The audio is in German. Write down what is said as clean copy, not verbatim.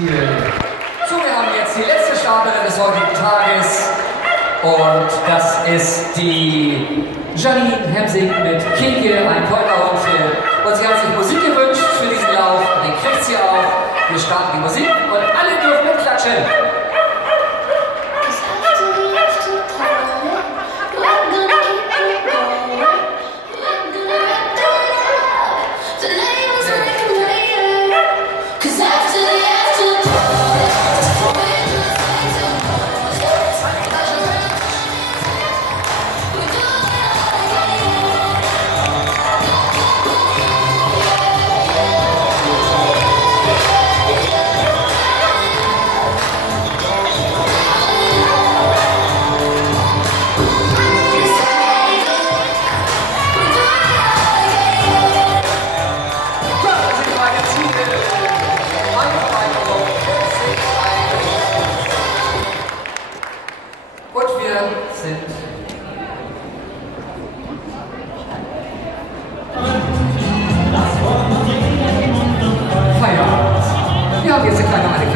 Spiel. So, wir haben jetzt die letzte Starterin des heutigen Tages und das ist die Janine Hemsing mit Keke, ein Polka-Hündchen. Und sie hat sich Musik gewünscht für diesen Lauf, den kriegt sie auch. Wir starten die Musik und alle dürfen mitklatschen. Wir haben jetzt eine kleine